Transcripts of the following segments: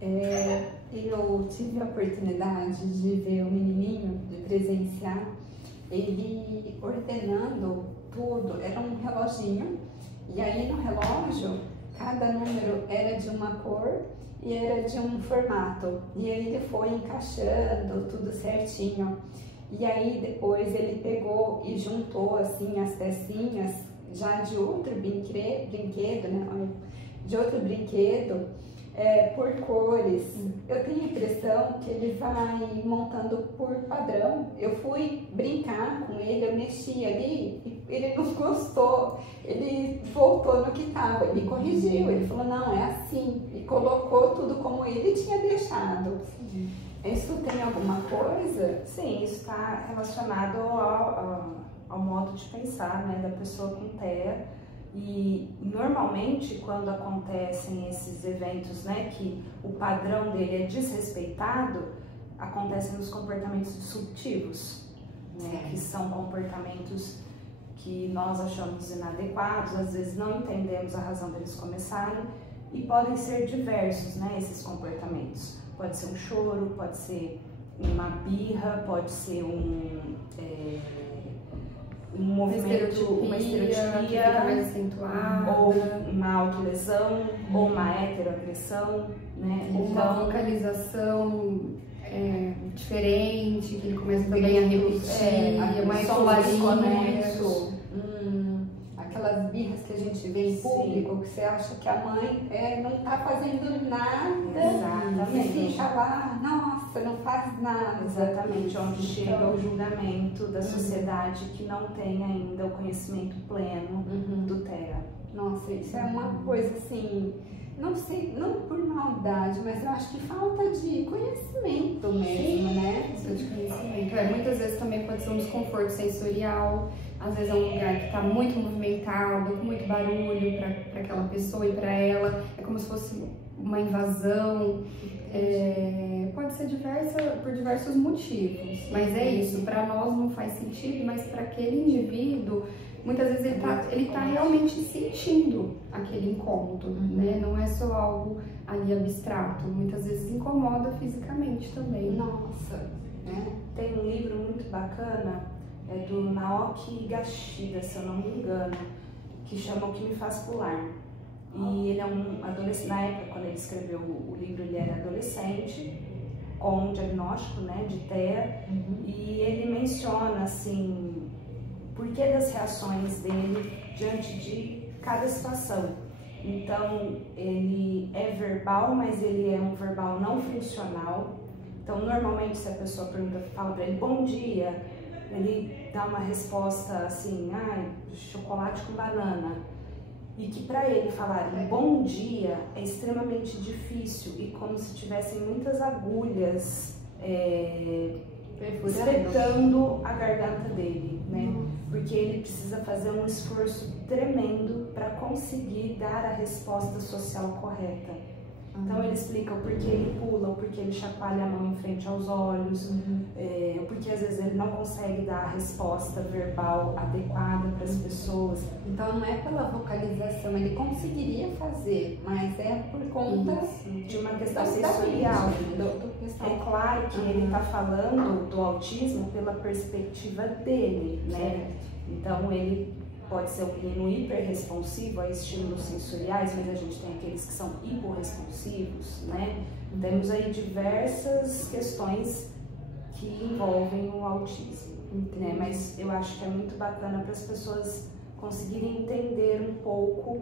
Eu tive a oportunidade de ver o menininho, de presenciar, ele ordenando tudo, era um reloginho, e aí no relógio, cada número era de uma cor e era de um formato, e aí ele foi encaixando tudo certinho, e aí depois ele pegou e juntou assim as pecinhas já de outro brinquedo, né? De outro brinquedo, por cores. Eu tenho a impressão que ele vai montando por padrão. Eu fui brincar com ele, eu mexi ali e ele não gostou. Ele voltou no que estava, ele me corrigiu, ele falou, não, é assim. E colocou tudo como ele tinha deixado. Isso tem alguma coisa? Sim, isso está relacionado ao modo de pensar, né, da pessoa com TEA. E normalmente quando acontecem esses eventos, né, que o padrão dele é desrespeitado, acontecem nos comportamentos disruptivos, né, que são comportamentos que nós achamos inadequados, às vezes não entendemos a razão deles começarem, e podem ser diversos, né, esses comportamentos. Pode ser um choro, pode ser uma birra, pode ser um movimento, uma estereotipia mais acentuada, ou uma autolesão, ou uma heteroagressão, né? Ou uma vocalização diferente, que ele começa também a repetir, mais desconexo. Aquelas birras que a gente vê em público, que você acha que a mãe não está fazendo nada. Exatamente. E fica lá, nossa, não faz nada. Exatamente, onde chega o julgamento da sociedade que não tem ainda o conhecimento pleno do TEA. Nossa, isso é uma coisa assim, não sei, não por maldade, mas eu acho que falta de conhecimento mesmo, né? Falta de conhecimento. Muitas vezes também pode ser um desconforto sensorial. Às vezes é um lugar que está muito movimentado, com muito barulho para aquela pessoa e para ela. É como se fosse uma invasão. Pode ser por diversos motivos. Mas é isso, para nós não faz sentido, mas para aquele indivíduo, muitas vezes ele tá realmente sentindo aquele incômodo, né? Não é só algo ali abstrato. Muitas vezes incomoda fisicamente também. Nossa, Tem um livro muito bacana, é do Naoki Higashida, se eu não me engano, que chama O Que Me Faz Pular. E ele é um adolescente, na época quando ele escreveu o livro ele era adolescente, com um diagnóstico, né, de TEA, e ele menciona assim, o porquê das reações dele diante de cada situação. Então ele é verbal, mas ele é um verbal não funcional. Então normalmente se a pessoa fala para ele bom dia, ele dá uma resposta assim, chocolate com banana. E que para ele falar bom dia é extremamente difícil e como se tivessem muitas agulhas espetando a garganta dele, né? Porque ele precisa fazer um esforço tremendo para conseguir dar a resposta social correta. Então ele explica o porquê ele pula, o porquê ele chacoalha a mão em frente aos olhos, o porquê às vezes ele não consegue dar a resposta verbal adequada para as pessoas. Então não é pela vocalização, ele conseguiria fazer, mas é por conta de uma questão sensorial. É claro que ele está falando do autismo pela perspectiva dele, né? Então ele pode ser um menino hiperresponsivo a estímulos sensoriais, mas a gente tem aqueles que são hiporresponsivos, né? Temos aí diversas questões que envolvem o autismo, né? Mas eu acho que é muito bacana para as pessoas conseguirem entender um pouco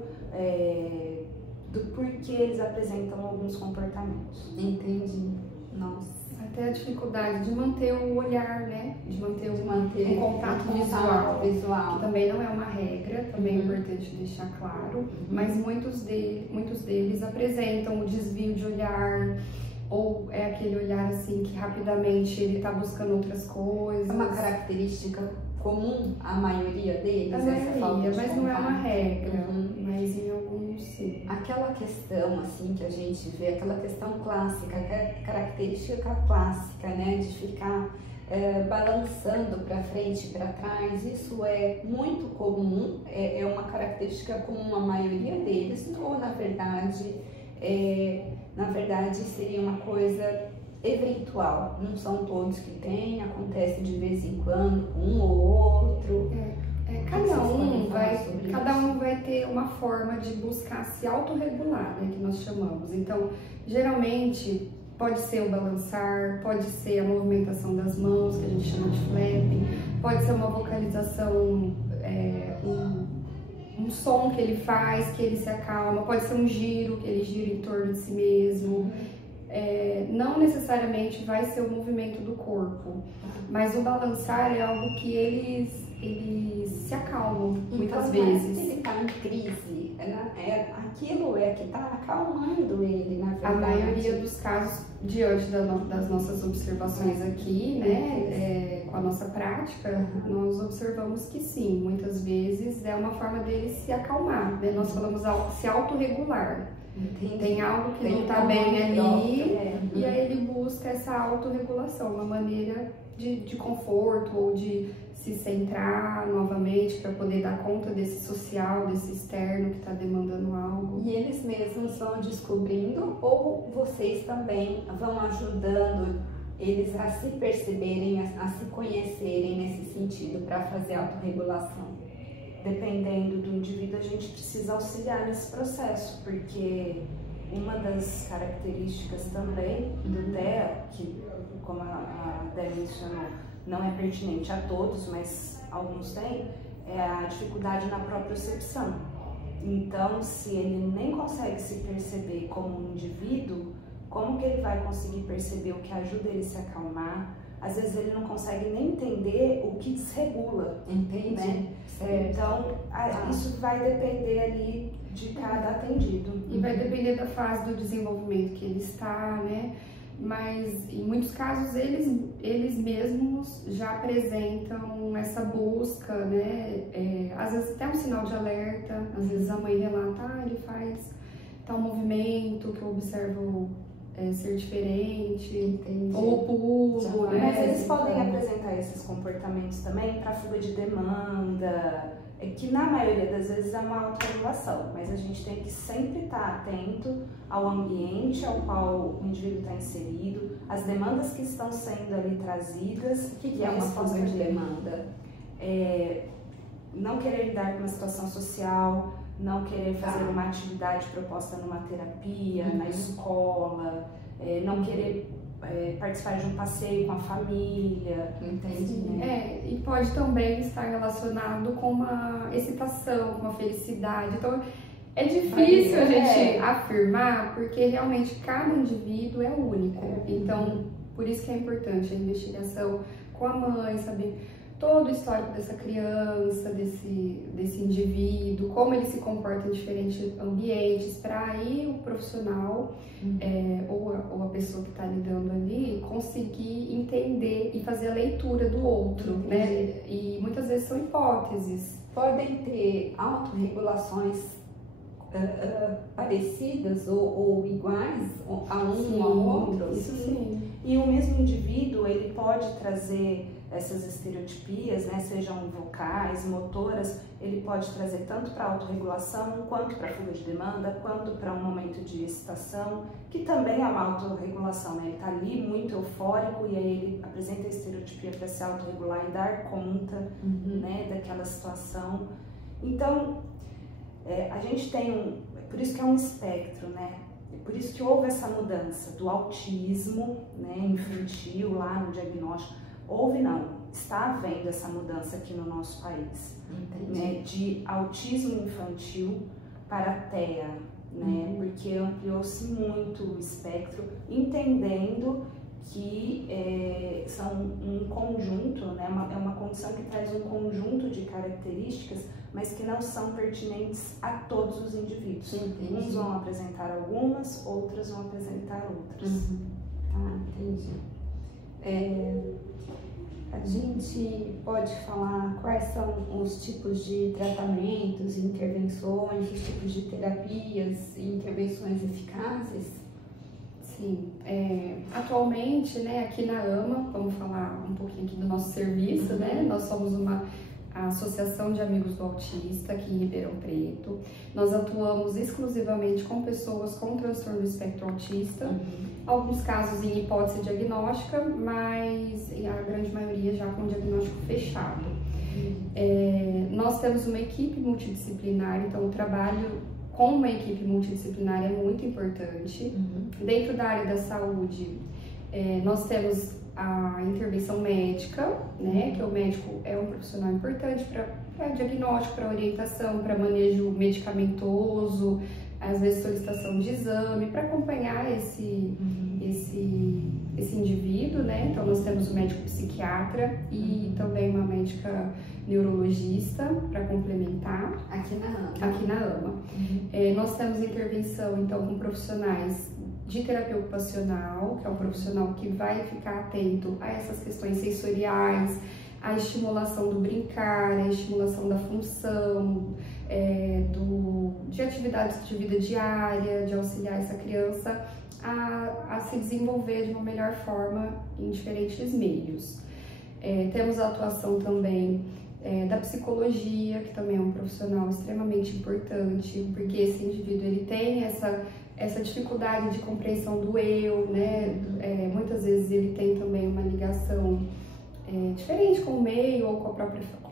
do porquê eles apresentam alguns comportamentos. Entendi. Nossa. Até a dificuldade de manter o olhar, né? De manter um contato visual, que também não é uma regra, também é importante deixar claro, mas muitos deles apresentam o desvio de olhar, ou é aquele olhar assim que rapidamente ele tá buscando outras coisas. É uma característica comum à maioria deles? A maioria, mas não é uma regra, mas em alguns sim. Aquela questão assim que a gente vê, aquela questão clássica, que é característica clássica, né, de ficar balançando para frente e para trás, isso é muito comum, é uma característica comum à maioria deles, ou na verdade na verdade seria uma coisa eventual, não são todos que têm, acontece de vez em quando, um ou outro. Cada um vai ter uma forma de buscar se autorregular, né, que nós chamamos. Então, geralmente, pode ser o balançar, pode ser a movimentação das mãos, que a gente chama de flapping, pode ser uma vocalização, um som que ele faz, que ele se acalma, pode ser um giro, que ele gira em torno de si mesmo. Não necessariamente vai ser o movimento do corpo, mas o balançar é algo que eles se acalmam muitas vezes. Ele está em crise, aquilo que está acalmando ele, na verdade. A maioria dos casos, diante das nossas observações aqui, né, com a nossa prática, nós observamos que sim, muitas vezes é uma forma dele se acalmar, né? Nós falamos se autorregular. Entendi. Tem algo que não está bem ali, e aí ele busca essa autorregulação, uma maneira de conforto ou de se centrar novamente para poder dar conta desse social, desse externo que está demandando algo. E eles mesmos vão descobrindo, ou vocês também vão ajudando eles a se perceberem, a se conhecerem nesse sentido para fazer autorregulação? Dependendo do indivíduo, a gente precisa auxiliar nesse processo, porque uma das características também do TEA, que como a Dé mencionou, não é pertinente a todos, mas alguns têm, é a dificuldade na propriocepção. Então, se ele nem consegue se perceber como um indivíduo, como que ele vai conseguir perceber o que ajuda ele a se acalmar? Às vezes ele não consegue nem entender o que desregula. Entendi. Né? Então, isso vai depender ali de cada atendido. E vai depender da fase do desenvolvimento que ele está, né? Mas em muitos casos eles mesmos já apresentam essa busca, né? Às vezes até um sinal de alerta, às vezes a mãe relata, ele faz tal movimento que eu observo ser diferente. Entendi. Ou pulo, né? Mas eles podem apresentar esses comportamentos também para fuga de demanda, que na maioria das vezes é uma autorregulação, mas a gente tem que sempre estar atento ao ambiente ao qual o indivíduo está inserido, as demandas que estão sendo ali trazidas. O que é uma fuga de demanda? Não querer lidar com uma situação social, não querer fazer uma atividade proposta numa terapia, na escola, não querer participar de um passeio com a família. Entendi. E pode também estar relacionado com uma excitação, com uma felicidade. Então, é difícil a gente afirmar, porque realmente cada indivíduo é único. Então, por isso que é importante a investigação com a mãe, saber todo o histórico dessa criança, desse indivíduo, como ele se comporta em diferentes ambientes, para aí o profissional ou a pessoa que está lidando ali conseguir entender e fazer a leitura do outro, né? E muitas vezes são hipóteses. Podem ter autorregulações parecidas ou iguais a um ou ao outro? Isso sim. E o mesmo indivíduo, ele pode trazer essas estereotipias, né, sejam vocais, motoras, ele pode trazer tanto para autorregulação, quanto para fuga de demanda, quanto para um momento de excitação, que também é uma autorregulação, né? Ele está ali muito eufórico e aí ele apresenta a estereotipia para se autorregular e dar conta, né, daquela situação. Então, a gente tem por isso que é um espectro, né? Por isso que houve essa mudança do autismo, né, infantil lá no diagnóstico. Houve não, está havendo essa mudança aqui no nosso país, né, de autismo infantil para TEA, né, porque ampliou-se muito o espectro, entendendo que são um conjunto, né, é uma condição que traz um conjunto de características, mas que não são pertinentes a todos os indivíduos. Uns vão apresentar algumas, outras vão apresentar outras. Entendi. A gente pode falar quais são os tipos de tratamentos, intervenções, os tipos de terapias e intervenções eficazes? Sim, atualmente, né, aqui na AMA, vamos falar um pouquinho aqui do nosso serviço, né, nós somos a Associação de Amigos do Autista, aqui em Ribeirão Preto. Nós atuamos exclusivamente com pessoas com transtorno do espectro autista, alguns casos em hipótese diagnóstica, mas a grande maioria já com diagnóstico fechado. Nós temos uma equipe multidisciplinar, então o trabalho com uma equipe multidisciplinar é muito importante. Dentro da área da saúde, nós temos a intervenção médica, né, que o médico é um profissional importante para diagnóstico, para orientação, para manejo medicamentoso, às vezes solicitação de exame, para acompanhar esse indivíduo, né? Então nós temos o médico psiquiatra e também uma médica neurologista para complementar. Aqui na AMA. Aqui na AMA. Nós temos intervenção então com profissionais de terapia ocupacional, que é um profissional que vai ficar atento a essas questões sensoriais, a estimulação do brincar, a estimulação da função, de atividades de vida diária, de auxiliar essa criança a se desenvolver de uma melhor forma em diferentes meios. Temos a atuação também da psicologia, que também é um profissional extremamente importante, porque esse indivíduo ele tem essa dificuldade de compreensão do eu, né? Muitas vezes ele tem também uma ligação diferente com o meio ou com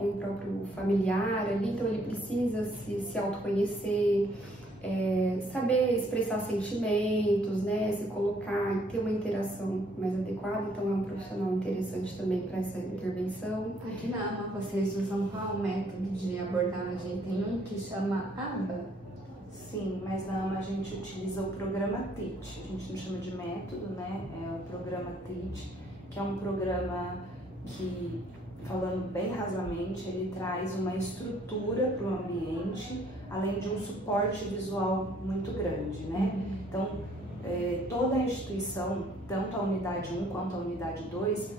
o próprio familiar ali, então ele precisa se autoconhecer, saber expressar sentimentos, né? Se colocar, ter uma interação mais adequada, então é um profissional interessante também para essa intervenção. Aqui na AMA vocês usam qual método de abordagem? Tem um que chama ABA? Sim, mas na AMA a gente utiliza o programa TEACH, a gente não chama de método, né? É o programa TEACH, que é um programa que, falando bem rasamente, ele traz uma estrutura para o ambiente, além de um suporte visual muito grande, né? Então, toda a instituição, tanto a unidade 1 quanto a unidade 2,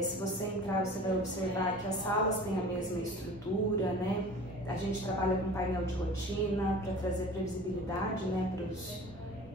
se você entrar, você vai observar que as salas têm a mesma estrutura, né? A gente trabalha com painel de rotina para trazer previsibilidade, né,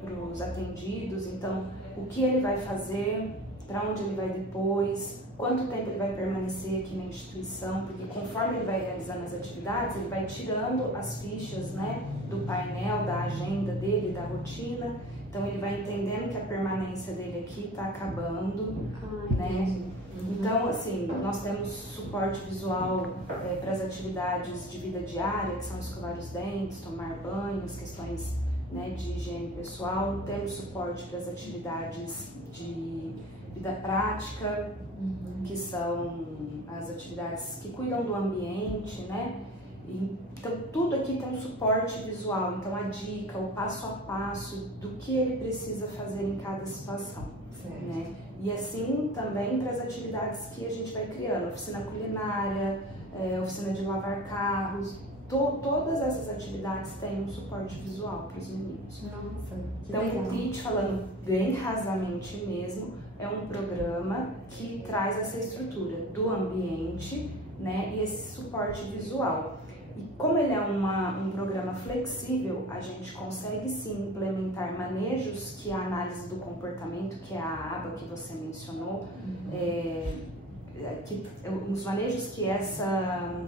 para os atendidos. Então, o que ele vai fazer, para onde ele vai depois, quanto tempo ele vai permanecer aqui na instituição, porque conforme ele vai realizando as atividades, ele vai tirando as fichas, né, do painel, da agenda dele, da rotina. Então, ele vai entendendo que a permanência dele aqui está acabando, né? Então, assim, nós temos suporte visual para as atividades de vida diária, que são escovar os dentes, tomar banho, as questões, né, de higiene pessoal. Temos suporte para as atividades de vida prática, que são as atividades que cuidam do ambiente, né? Então, tudo aqui tem um suporte visual, então a dica, o passo a passo do que ele precisa fazer em cada situação, né? E assim também para as atividades que a gente vai criando, oficina culinária, oficina de lavar carros, todas essas atividades têm um suporte visual para os meninos. Nossa, então o TEACH, falando bem rasamente mesmo, é um programa que traz essa estrutura do ambiente, né, e esse suporte visual. E como ele é um programa flexível, a gente consegue sim implementar manejos que a análise do comportamento, que é a aba que você mencionou, os manejos que essa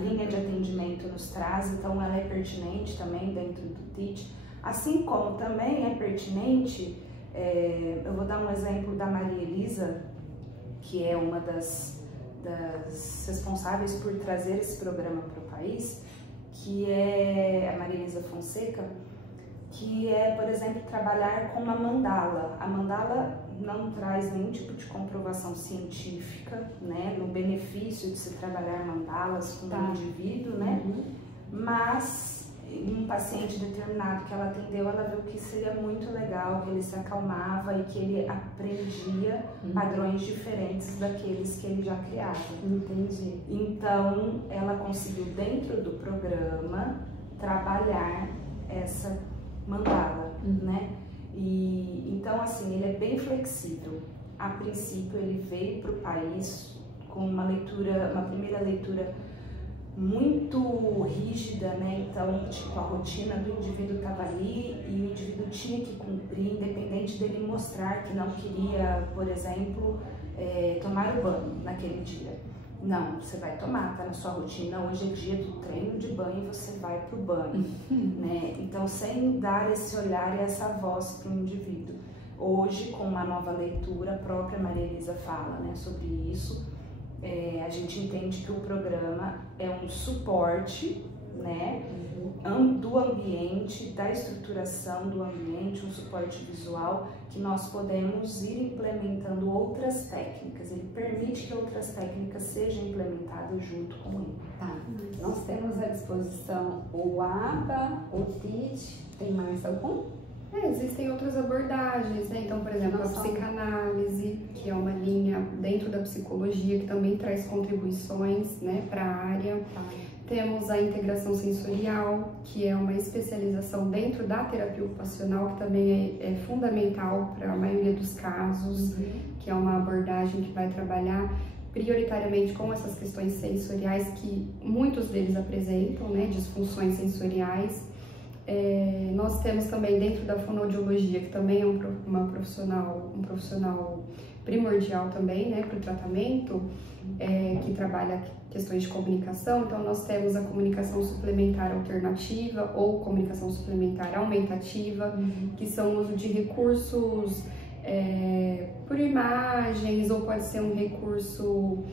linha de atendimento nos traz, então ela é pertinente também dentro do TEACH, assim como também é pertinente, eu vou dar um exemplo da Maria Elisa, que é uma das responsáveis por trazer esse programa para o país, que é a Maria Elisa Fonseca, que é, por exemplo, trabalhar com uma mandala. A mandala não traz nenhum tipo de comprovação científica, né, no benefício de se trabalhar mandalas com um indivíduo, né, mas um paciente determinado que ela atendeu, ela viu que seria muito legal, que ele se acalmava e que ele aprendia padrões diferentes daqueles que ele já criava. Entendi. Então, ela conseguiu, dentro do programa, trabalhar essa mandala, né? E então, assim, ele é bem flexível. A princípio, ele veio para o país com uma primeira leitura muito rígida, né? Então, tipo, a rotina do indivíduo estava ali e o indivíduo tinha que cumprir, independente dele mostrar que não queria, por exemplo, tomar o banho naquele dia. Não, você vai tomar, tá na sua rotina, hoje é dia do treino de banho e você vai pro banho, né? Então, sem dar esse olhar e essa voz para o indivíduo. Hoje, com uma nova leitura, a própria Maria Elisa fala, né, sobre isso, a gente entende que o programa é um suporte, né, do ambiente, da estruturação do ambiente, um suporte visual, que nós podemos ir implementando outras técnicas. Ele permite que outras técnicas sejam implementadas junto com ele. Tá. Nós temos à disposição o ABA, o TIT, tem mais algum? Existem outras abordagens, né? Então, por exemplo, a psicanálise, que é uma linha dentro da psicologia que também traz contribuições, né, para a área. Temos a integração sensorial, que é uma especialização dentro da terapia ocupacional, que também é fundamental para a maioria dos casos, que é uma abordagem que vai trabalhar prioritariamente com essas questões sensoriais que muitos deles apresentam, né, disfunções sensoriais. Nós temos também dentro da fonoaudiologia, que também é um profissional primordial também, né, para o tratamento, que trabalha questões de comunicação. Então nós temos a comunicação suplementar alternativa ou comunicação suplementar aumentativa, que são o uso de recursos por imagens, ou pode ser um recurso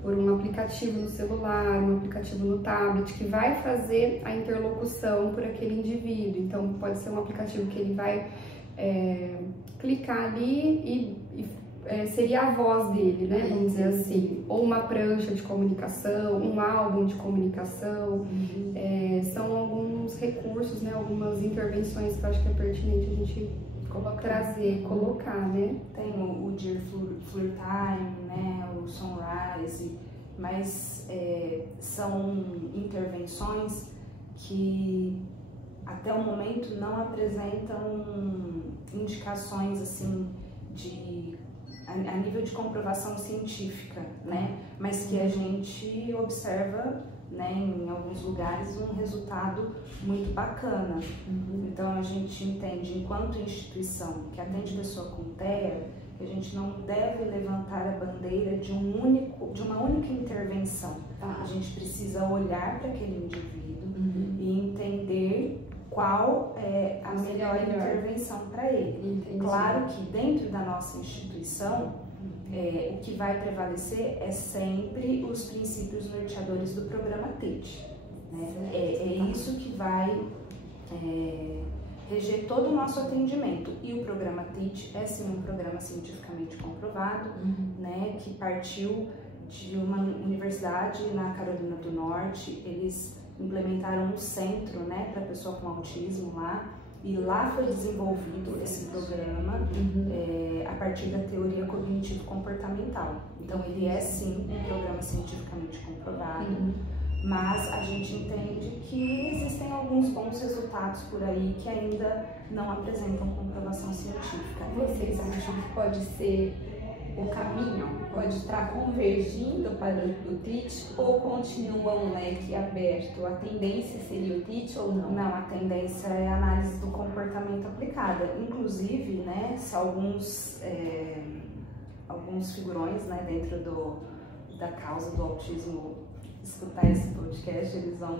por um aplicativo no celular, um aplicativo no tablet, que vai fazer a interlocução por aquele indivíduo. Então, pode ser um aplicativo que ele vai clicar ali e seria a voz dele, né? Vamos dizer assim. Ou uma prancha de comunicação, um álbum de comunicação. São alguns recursos, né? Algumas intervenções que eu acho que é pertinente a gente colocar, né? Tem o Dear Flirt Time, né, o Sunrise, mas são intervenções que até o momento não apresentam indicações assim a nível de comprovação científica, né, mas que a gente observa, né, em alguns lugares um resultado muito bacana. Então a gente entende, enquanto instituição que atende pessoa com TEA, que a gente não deve levantar a bandeira de uma única intervenção. A gente precisa olhar para aquele indivíduo e entender qual é a melhor intervenção para ele. Entendi. Claro que dentro da nossa instituição, o que vai prevalecer é sempre os princípios norteadores do programa TIT. Né? É isso que vai reger todo o nosso atendimento. E o programa TIT é sim um programa cientificamente comprovado, né, que partiu de uma universidade na Carolina do Norte. Eles implementaram um centro, né, para pessoa com autismo lá. E lá foi desenvolvido esse programa a partir da teoria cognitivo-comportamental. Então, ele é sim um programa cientificamente comprovado, mas a gente entende que existem alguns bons resultados por aí que ainda não apresentam comprovação científica. Vocês acham que pode ser o caminho? Pode estar convergindo para o TIT ou continua um leque aberto? A tendência seria o TIT ou não? Não, a tendência é a análise do comportamento aplicada. Inclusive, né, se alguns figurões, né, dentro da causa do autismo escutar esse podcast, eles vão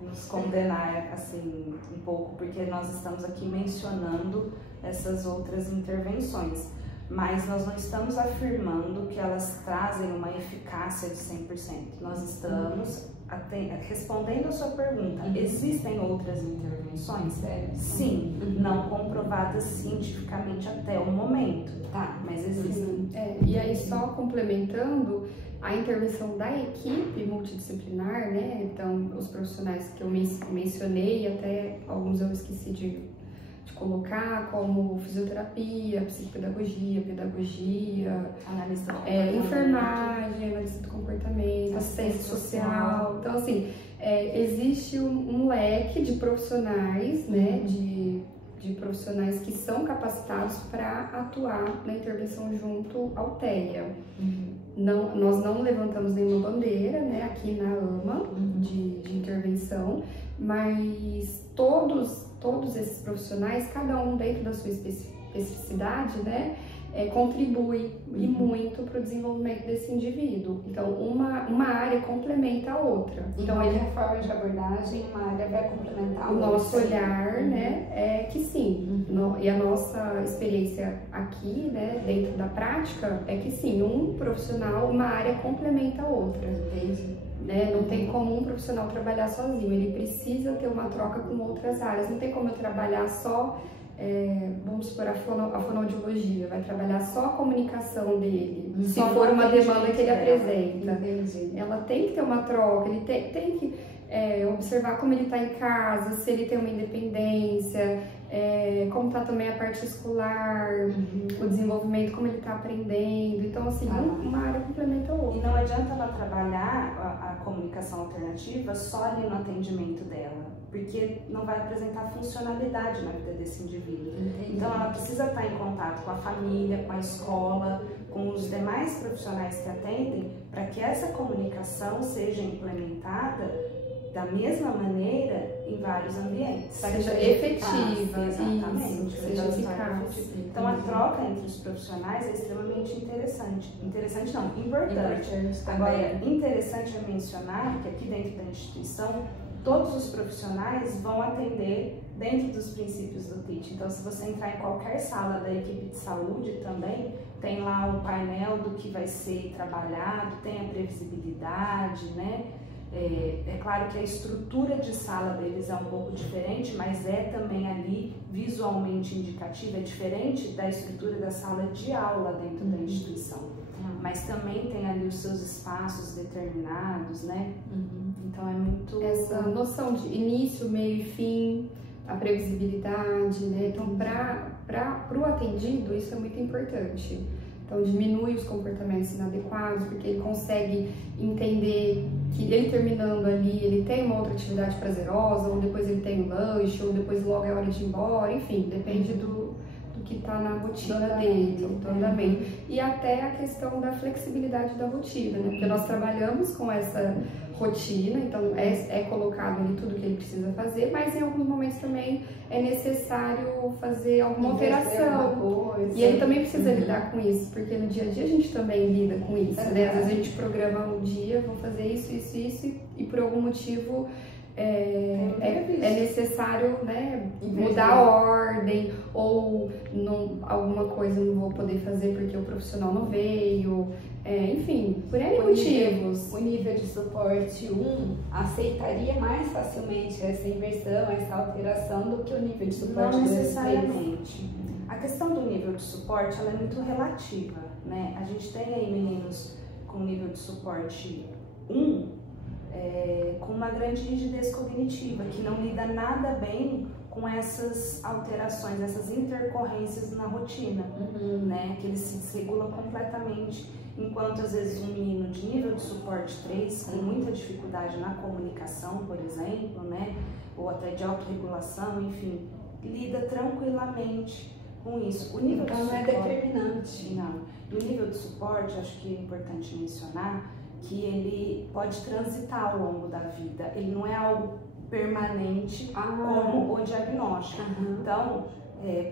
nos condenar assim um pouco, porque nós estamos aqui mencionando essas outras intervenções. Mas nós não estamos afirmando que elas trazem uma eficácia de 100%. Nós estamos respondendo a sua pergunta. Existem outras intervenções? Sim, não comprovadas cientificamente até o momento, mas existem. E aí, só complementando, a intervenção da equipe multidisciplinar, né? Então, os profissionais que eu mencionei, até alguns eu esqueci de colocar, como fisioterapia, psicopedagogia, pedagogia, analista enfermagem, analista do comportamento, assistência social. Então, assim, existe um leque de profissionais, né, de profissionais que são capacitados para atuar na intervenção junto ao TEA. Nós não levantamos nenhuma bandeira, né, aqui na AMA de intervenção, mas todos todos esses profissionais, cada um dentro da sua especificidade, né, contribui e muito para o desenvolvimento desse indivíduo. Então, uma área complementa a outra. Então, ele forma de abordagem, uma área vai complementar a outra. O nosso olhar, né, é que sim. E a nossa experiência aqui, né, dentro da prática, é que sim, um profissional, uma área complementa a outra. Entendi. Né? Não tem como um profissional trabalhar sozinho, ele precisa ter uma troca com outras áreas. Não tem como eu trabalhar só, vamos supor, a fonoaudiologia, vai trabalhar só a comunicação dele, se for uma demanda que ele apresenta. Entendi. Ela tem que ter uma troca, ele tem que observar como ele está em casa, se ele tem uma independência, como está também a parte escolar, o desenvolvimento, como ele está aprendendo. Então, assim, uma área complementa a outra. E não adianta ela trabalhar a comunicação alternativa só ali no atendimento dela, porque não vai apresentar funcionalidade na vida desse indivíduo. Entendi. Então, ela precisa estar em contato com a família, com a escola, com os demais profissionais que atendem, para que essa comunicação seja implementada da mesma maneira em vários ambientes. Seja efetiva, exatamente. Seja eficaz. Então a troca entre os profissionais é extremamente interessante. Interessante não, importante. Agora, interessante é mencionar que aqui dentro da instituição, todos os profissionais vão atender dentro dos princípios do TEACH. Então, se você entrar em qualquer sala da equipe de saúde também, tem lá um painel do que vai ser trabalhado, tem a previsibilidade, né? É claro que a estrutura de sala deles é um pouco diferente, mas é também ali visualmente indicativa, é diferente da estrutura da sala de aula dentro da instituição. Mas também tem ali os seus espaços determinados, né? Então é muito... Essa noção de início, meio e fim, a previsibilidade, né? Então, para o atendido, isso é muito importante. Então, diminui os comportamentos inadequados, porque ele consegue entender que ele terminando ali, ele tem uma outra atividade prazerosa, ou depois ele tem o lanche, ou depois logo é hora de ir embora, enfim, depende do que está na rotina dele, do andamento. E até a questão da flexibilidade da rotina, né? Porque nós trabalhamos com essa rotina, então é colocado ali tudo que ele precisa fazer, mas em alguns momentos também é necessário fazer alguma alteração. E ele também precisa lidar com isso, porque no dia a dia a gente também lida com isso, né? Às vezes a gente programa um dia, vou fazer isso, e por algum motivo é necessário, né, mudar a ordem, ou alguma coisa eu não vou poder fazer porque o profissional não veio, enfim, por N motivos. O nível de suporte 1 aceitaria mais facilmente essa inversão, essa alteração do que o nível de suporte 2. Não necessariamente. A questão do nível de suporte ela é muito relativa, né? A gente tem aí meninos com nível de suporte 1 com uma grande rigidez cognitiva, que não lida nada bem com essas alterações, essas intercorrências na rotina, né? Que ele se desregula completamente, enquanto às vezes um menino de nível de suporte 3, com muita dificuldade na comunicação, por exemplo, né? Ou até de autorregulação, enfim, lida tranquilamente com isso. O nível de suporte, não é determinante. Não. E o nível de suporte, acho que é importante mencionar, que ele pode transitar ao longo da vida, ele não é algo permanente como o diagnóstico. Então,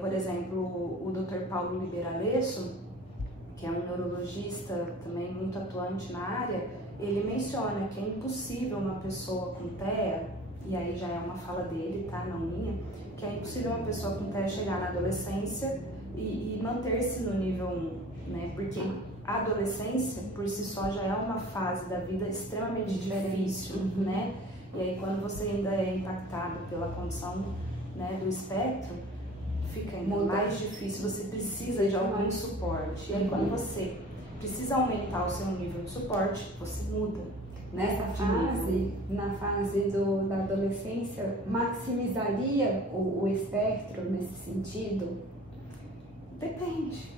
por exemplo, o Dr. Paulo Liberalesso, que é um neurologista também muito atuante na área, ele menciona que é impossível uma pessoa com TEA, e aí já é uma fala dele, tá, não minha, que é impossível uma pessoa com TEA chegar na adolescência e manter-se no nível 1, né, porque a adolescência, por si só, já é uma fase da vida extremamente difícil, né? E aí, quando você ainda é impactado pela condição, né, do espectro, fica ainda mais difícil, você precisa de algum suporte. E aí, quando você precisa aumentar o seu nível de suporte, você muda. Nessa fase, na fase da adolescência, maximizaria o espectro nesse sentido? Depende.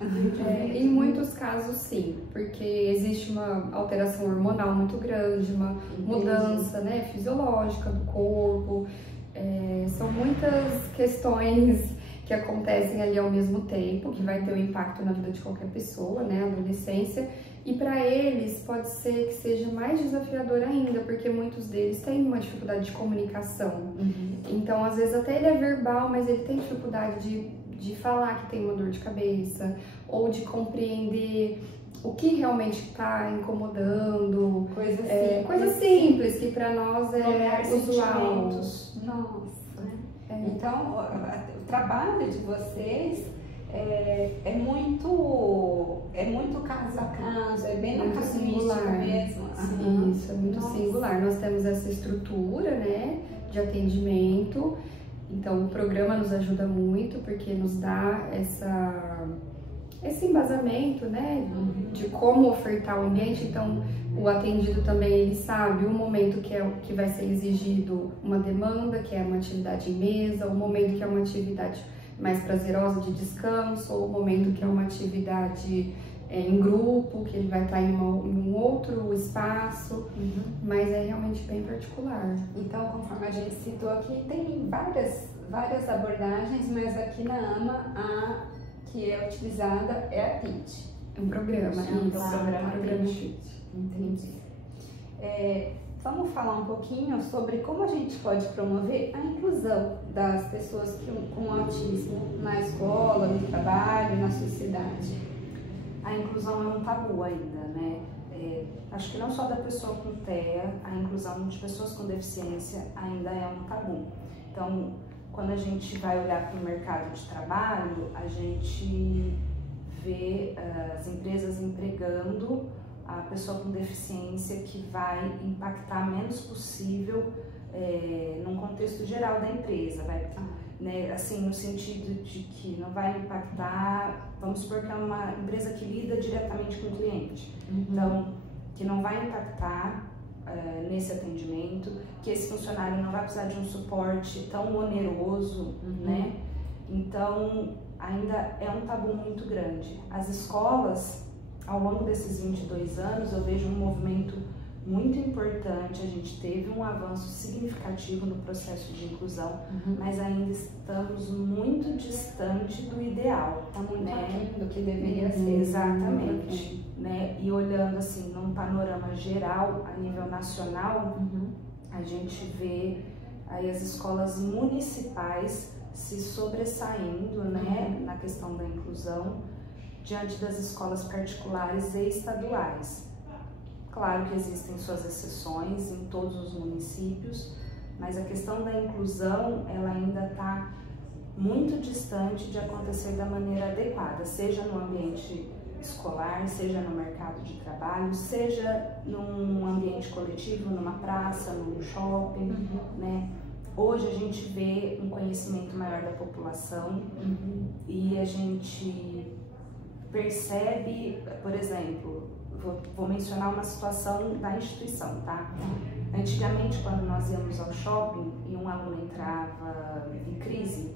Em muitos casos, sim, porque existe uma alteração hormonal muito grande, uma mudança, né, fisiológica do corpo, são muitas questões que acontecem ali ao mesmo tempo, que vai ter um impacto na vida de qualquer pessoa, né, a adolescência. E para eles pode ser que seja mais desafiador ainda, porque muitos deles têm uma dificuldade de comunicação. Então, às vezes até ele é verbal, mas ele tem dificuldade de falar que tem uma dor de cabeça, ou de compreender o que realmente está incomodando. Coisas simples que para nós é usual. Nossa. Então, o trabalho de vocês é muito caso a caso, é bem muito singular mesmo. Isso, é muito singular. Nós temos essa estrutura, né, de atendimento, então o programa nos ajuda muito, porque nos dá esse embasamento, né, de como ofertar o ambiente. Então o atendido também, ele sabe o momento que vai ser exigido uma demanda, que é uma atividade em mesa, o momento que é uma atividade mais prazerosa de descanso, ou o momento que é uma atividade em grupo, que ele vai estar em um outro espaço, mas é realmente bem particular. Então, conforme a gente citou aqui, tem várias abordagens, mas aqui na AMA a que é utilizada é a TIT. É um programa, programa TIT. Entendi. Vamos falar um pouquinho sobre como a gente pode promover a inclusão das pessoas com autismo na escola, no trabalho, na sociedade. A inclusão é um tabu ainda, né? Acho que não só da pessoa com TEA, a inclusão de pessoas com deficiência ainda é um tabu. Então, quando a gente vai olhar para o mercado de trabalho, a gente vê as empresas empregando a pessoa com deficiência que vai impactar menos possível num contexto geral da empresa, né, assim, no sentido de que não vai impactar, vamos supor que é uma empresa que lida diretamente com o cliente, então, que não vai impactar nesse atendimento, que esse funcionário não vai precisar de um suporte tão oneroso, né? Então, ainda é um tabu muito grande. As escolas, ao longo desses 22 anos, eu vejo um movimento muito importante, a gente teve um avanço significativo no processo de inclusão, mas ainda estamos muito distante do ideal. Está muito aquém do que deveria ser. Exatamente. Né? E olhando assim, num panorama geral, a nível nacional, a gente vê aí as escolas municipais se sobressaindo, né, na questão da inclusão, diante das escolas particulares e estaduais. Claro que existem suas exceções em todos os municípios, mas a questão da inclusão, ela ainda está muito distante de acontecer da maneira adequada, seja no ambiente escolar, seja no mercado de trabalho, seja num ambiente coletivo, numa praça, num shopping, né? Hoje a gente vê um conhecimento maior da população e a gente percebe, por exemplo, vou mencionar uma situação da instituição, tá? Antigamente, quando nós íamos ao shopping e um aluno entrava em crise,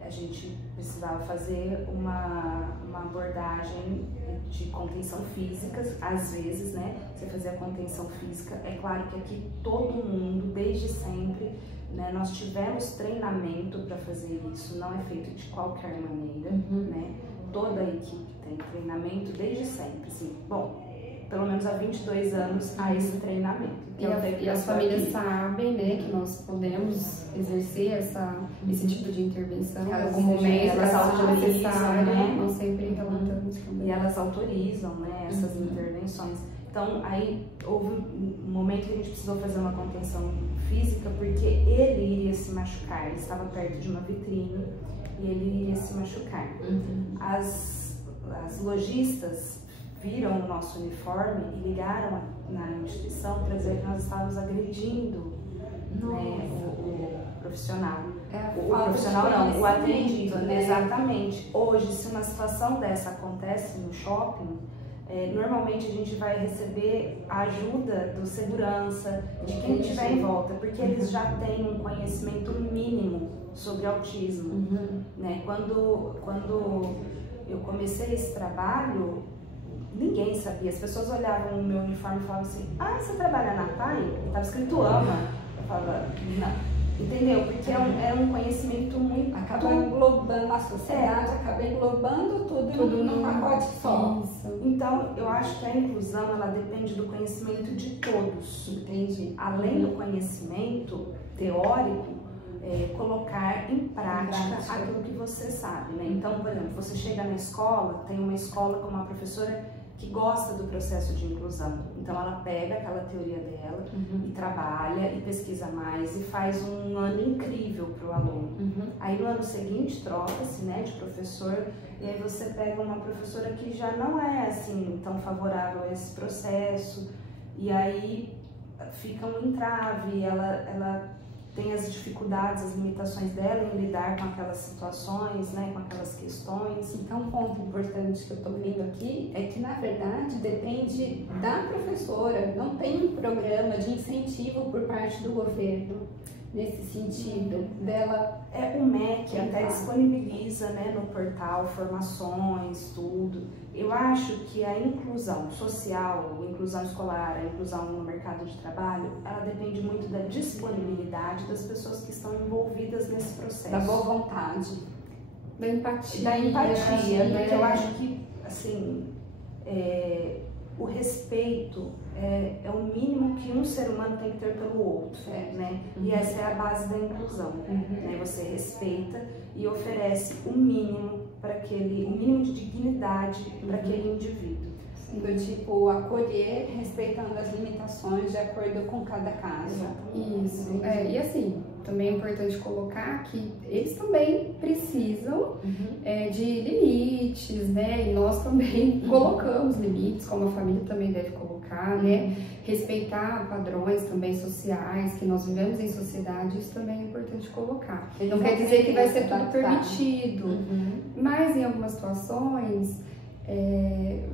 a gente precisava fazer uma abordagem de contenção física, às vezes, né? Você fazia a contenção física. É claro que aqui todo mundo, desde sempre, né, nós tivemos treinamento para fazer isso, não é feito de qualquer maneira, né? Toda a equipe tem treinamento desde sempre, assim, bom, pelo menos há 22 anos há esse treinamento. E as famílias sabem, né, que nós podemos exercer esse tipo de intervenção em algum momento, elas autorizam, né? Nós sempre relatamos também. E elas autorizam, né, essas intervenções. Então, aí houve um momento que a gente precisou fazer uma contenção física porque ele iria se machucar, ele estava perto de uma vitrine e ele iria se machucar. As lojistas viram o nosso uniforme e ligaram na instituição para dizer que nós estávamos agredindo, né, o profissional. O profissional não, o atendido, né? Exatamente. Hoje, se uma situação dessa acontece no shopping, normalmente a gente vai receber a ajuda do segurança, de quem estiver em volta, porque eles já têm um conhecimento mínimo sobre autismo. Né? Quando eu comecei esse trabalho, ninguém sabia. As pessoas olhavam o meu uniforme e falavam assim: ah, você trabalha na PAI? Estava escrito AMA. Eu falava, não. Entendeu? Porque é um conhecimento muito... Acaba englobando a sociedade, acaba englobando tudo num pacote só. Isso. Então, eu acho que a inclusão, ela depende do conhecimento de todos. Entendi. Além do conhecimento teórico, colocar em prática aquilo que você sabe, né? Então, por exemplo, você chega na escola, tem uma escola com uma professora que gosta do processo de inclusão. Então, ela pega aquela teoria dela e trabalha e pesquisa mais e faz um ano incrível para o aluno. Aí, no ano seguinte, troca-se, né, de professor, e aí você pega uma professora que já não é, assim, tão favorável a esse processo, e aí fica um entrave, ela tem as dificuldades, as limitações dela em lidar com aquelas situações, né, com aquelas questões. Então, um ponto importante que eu estou vendo aqui é que, na verdade, depende da professora. Não tem um programa de incentivo por parte do governo nesse sentido dela. O MEC até disponibiliza, né, no portal formações, tudo. Eu acho que a inclusão social, a inclusão escolar, a inclusão no mercado de trabalho, ela depende muito da disponibilidade das pessoas que estão envolvidas nesse processo. Da boa vontade. Da empatia. Da empatia, né? Porque eu acho que, assim, o respeito é o mínimo que um ser humano tem que ter pelo outro, né? E essa é a base da inclusão, né? Você respeita e oferece o mínimo o mínimo de dignidade para aquele indivíduo. Do tipo, acolher, respeitando as limitações de acordo com cada caso. Isso. E assim, também é importante colocar que eles também precisam de limites, né? E nós também colocamos limites, como a família também deve colocar, né? Respeitar padrões também sociais, que nós vivemos em sociedade, isso também é importante colocar. Não quer dizer que vai ser tudo permitido, mas em algumas situações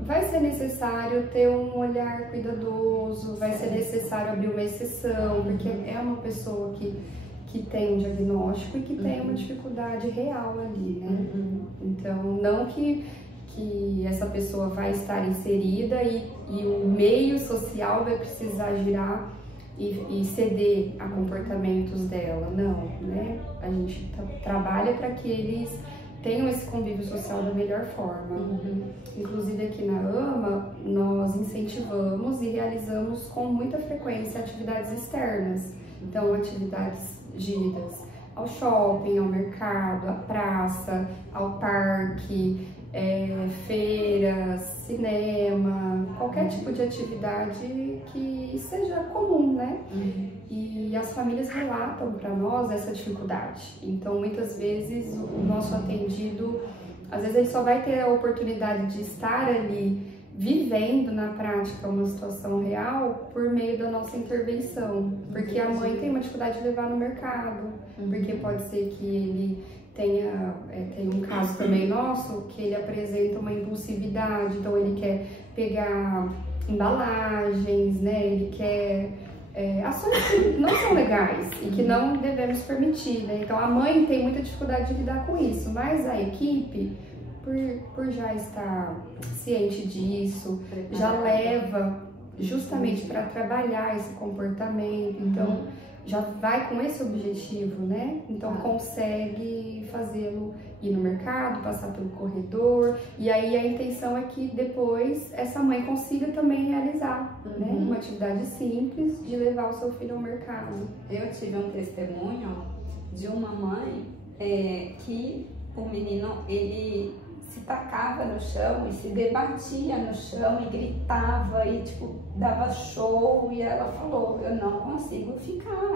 vai ser necessário ter um olhar cuidadoso, vai ser necessário abrir uma exceção, porque é uma pessoa que tem um diagnóstico e que tem uma dificuldade real ali, né? Então, não que essa pessoa vai estar inserida e o meio social vai precisar girar e ceder a comportamentos dela, não, né? A gente trabalha para que eles tenham esse convívio social da melhor forma. Inclusive aqui na AMA, nós incentivamos e realizamos com muita frequência atividades externas. Então, atividades dirigidas ao shopping, ao mercado, à praça, ao parque, feiras, cinema, qualquer tipo de atividade que seja comum, né? E as famílias relatam para nós essa dificuldade. Então, muitas vezes, o nosso atendido, às vezes ele só vai ter a oportunidade de estar ali vivendo na prática uma situação real por meio da nossa intervenção. Porque a mãe tem uma dificuldade de levar no mercado, porque pode ser que ele tem um caso também nosso, que ele apresenta uma impulsividade, então ele quer pegar embalagens, né? Ele quer ações que não são legais e que não devemos permitir, né? Então a mãe tem muita dificuldade de lidar com isso, mas a equipe, por já estar ciente disso, já leva justamente para trabalhar esse comportamento, então já vai com esse objetivo, né? Então consegue fazê-lo ir no mercado, passar pelo corredor, e aí a intenção é que depois essa mãe consiga também realizar, né? Uma atividade simples de levar o seu filho ao mercado. Eu tive um testemunho de uma mãe que o menino, ele se tacava no chão e se debatia no chão e gritava e tipo dava show, e ela falou: eu não consigo ficar,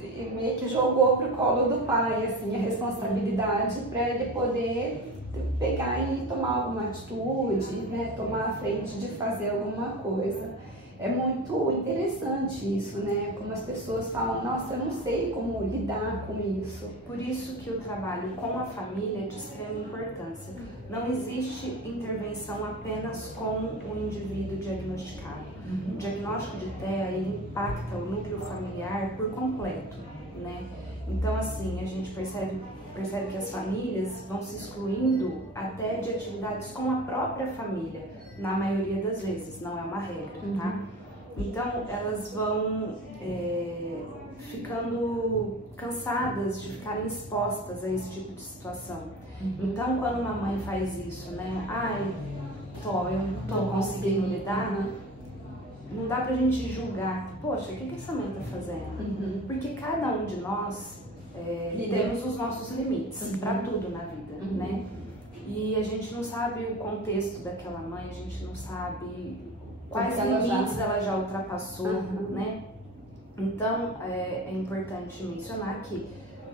e meio que jogou pro colo do pai assim a responsabilidade para ele poder pegar e tomar alguma atitude, né, tomar a frente de fazer alguma coisa. É muito interessante isso, né? Como as pessoas falam: nossa, eu não sei como lidar com isso. Por isso que o trabalho com a família é de extrema importância. Não existe intervenção apenas com o indivíduo diagnosticado. O diagnóstico de TEA, ele impacta o núcleo familiar por completo, né? Então, assim, a gente percebe que as famílias vão se excluindo até de atividades com a própria família, na maioria das vezes, não é uma regra, tá? Então, elas vão ficando cansadas de ficarem expostas a esse tipo de situação. Então, quando uma mãe faz isso, né? Ai, eu não tô conseguindo lidar, não dá pra gente julgar. Poxa, o que essa mãe tá fazendo? Porque cada um de nós temos os nossos limites pra tudo na vida, né? E a gente não sabe o contexto daquela mãe, a gente não sabe quais limites ela já ultrapassou, né? Então, é importante mencionar que